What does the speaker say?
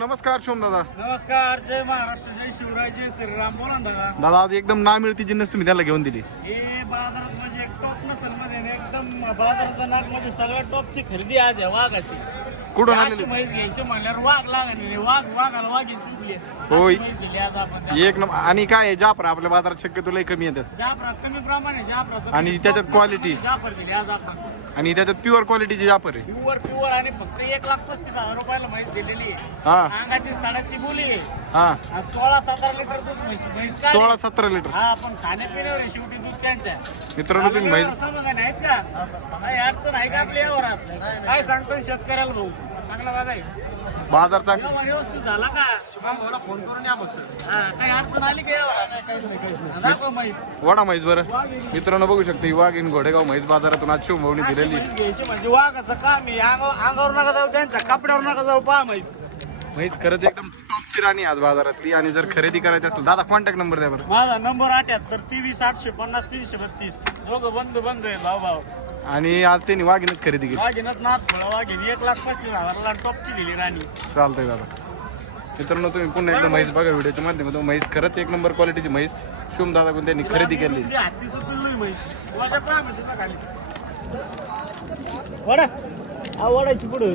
नमस्कार शोम दादा. नमस्कार. जय महाराष्ट्र, जय शिवराय, जय श्रीराम. बोला ना दादा. दादा आज एकदम ना मिळती जिन्नस तुम्ही त्याला घेऊन दिली. हे बाजारात म्हणजे एक टॉप नसेल मध्ये एकदम बाजाराचा नाग म्हणजे सगळ्यात टॉपची खरेदी आज आहे वाघाची. कुठून अशी आणलेली? म्हैस घ्यायची म्हणल्यावर वाघ लागले वाघाला वाघीन सुटली. होय. म्हैस दिली आज आपण त्याला. एक नंबर. आणि काय आहे, जाफर आपल्या बाजारात शक्यतो लय कमी येतात जाफरा कमी प्रमाणे जाफराचं आणि त्याच्यात टॉप quality. जाफर दिली आज आपण. आणि त्याच्यात प्युअर क्वालिटीची जाफर आहे. प्युअर आणि फक्त 1,35,000 रुपयाला म्हैस दिलेली आहे. हा अंगाची साडाची बोली आहे. हा आणि 16-17 लिटर दूध म्हैस म्हैस काढली. 16-17 लिटर. हा पण खाण्यापिण्यावर आहे शेवटी दूध त्यांच्या. मित्रांनो तुम्ही म्हैस समाधान आहेत का? काही अडचण आहे का आपल्या यावर? काय सांगतो शेतकऱ्याला भाऊ? चांगला बाजार आहे. बाजार चांगला. व्यवहार व्यवस्थित झाला का? शुभम भाऊला फोन करून या फक्त. हा काही अडचण आली का यावर? दाखव म्हैस. वडा म्हैस बरं. मित्रांनो बघू शकता ही वाघीन घोडेगाव म्हैस बाजारातून आज शुभ भाऊनी अशी दिलेली. म्हैस घ्यायची म्हणजे वाघाचं काम आहे. अंगावर नका जाऊ त्यांच्या, कपड्यावर नका जाऊ. पहा म्हैस. म्हैस खरंच एकदम टॉपची राणी आज बाजारातली. आणि जर खरेदी करायची असेल दादा कॉन्टॅक्ट नंबर द्या बरं. माझा नंबर 78 23 850 332. दोघं बंधू आहे भाऊ. आणि आज त्यांनी वाघीनच खरेदी केली. वाघिनच नाथ फळा वाघिन 1,35,000 टॉपची दिली राणी. चालतंय दादा. मित्रांनो तुम्ही पुन्हा एकदा म्हैस बघा व्हिडिओच्या माध्यमातून. म्हैस खरंच एक नंबर क्वालिटीची म्हैस शुभ दादा कोण त्यांनी खरेदी केली. हत्तीचं पिल्लू आहे म्हैस. वजा पहा म्हशीचा खाली. वडा. वडाची पुढे